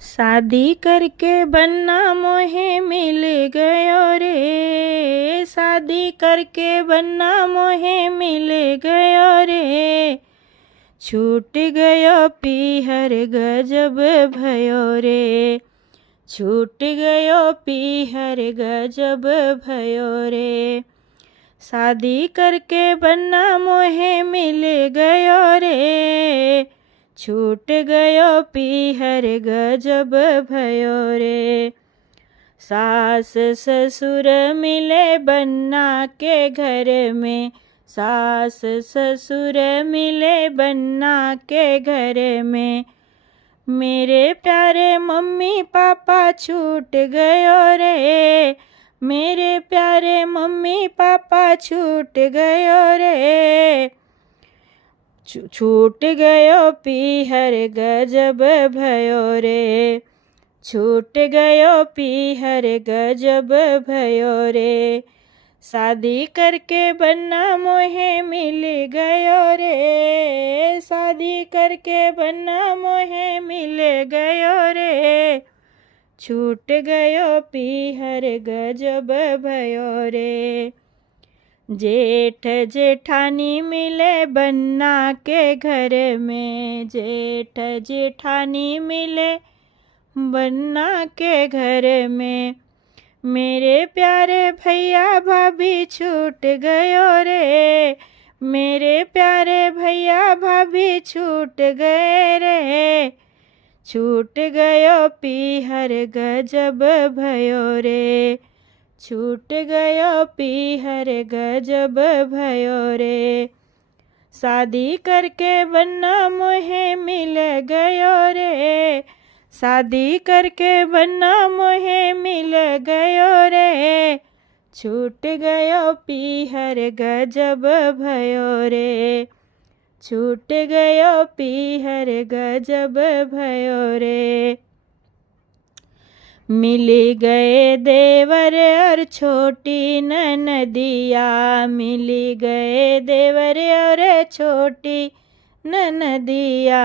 शादी करके बन्ना मोहे मिल गयो रे, शादी करके बन्ना मोहे मिल गयो रे। छूट गयो पीहर गजब भयो रे, छूट गयो पीहर गजब भयो रे। शादी करके बन्ना मोहे मिल गयो रे, छूट गयो पीहर गजब भयो रे। सास ससुर मिले बन्ना के घर में, सास ससुर मिले बन्ना के घर में। मेरे प्यारे मम्मी पापा छूट गयो रे, मेरे प्यारे मम्मी पापा छूट गयो रे। छूट गयो पीहर गजब भयो रे, छूट गयो पीहर गजब भयो रे। शादी करके बन्ना मोहे मिल गयो रे, शादी करके बन्ना मोहे मिल गयो रे। छूट गयो पीहर गजब भयो रे। जेठ जेठानी मिले बन्ना के घर में, जेठ जेठानी मिले बन्ना के घर में। मेरे प्यारे भैया भाभी छूट गयो रे, मेरे प्यारे भैया भाभी छूट गए रे। छूट गयो पीहर गजब भयो रे, छूट गयो पीहर गजब भयो रे। शादी करके बन्ना मोहे मिल गयो रे, शादी करके बन्ना मोहे मिल गयो रे। छूट गयो पीहर गजब भयो रे, छूट गयो पीहर गजब भयो रे। मिल गए देवर और छोटी ननदिया, मिल गए देवर और छोटी ननदिया।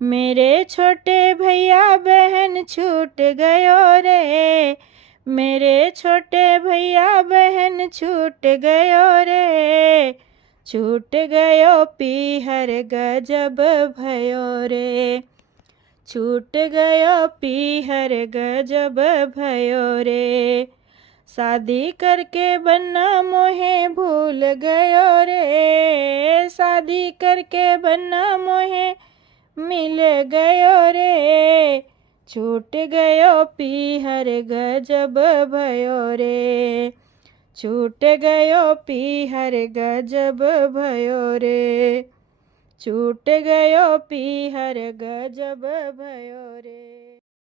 मेरे छोटे भैया बहन छूट गयो रे, मेरे छोटे भैया बहन छूट गयो रे। छूट गयो पीहर गजब भयो रे, छूट गयो पीहर गजब भयो रे। शादी करके बन्ना मोहे भूल गयो रे, शादी करके बन्ना मोहे मिल गयो रे। छूट गयो पीहर गजब भयो रे, छूट गयो पीहर गजब भयो रे। छूट गयो पीहर गजब भयो रे।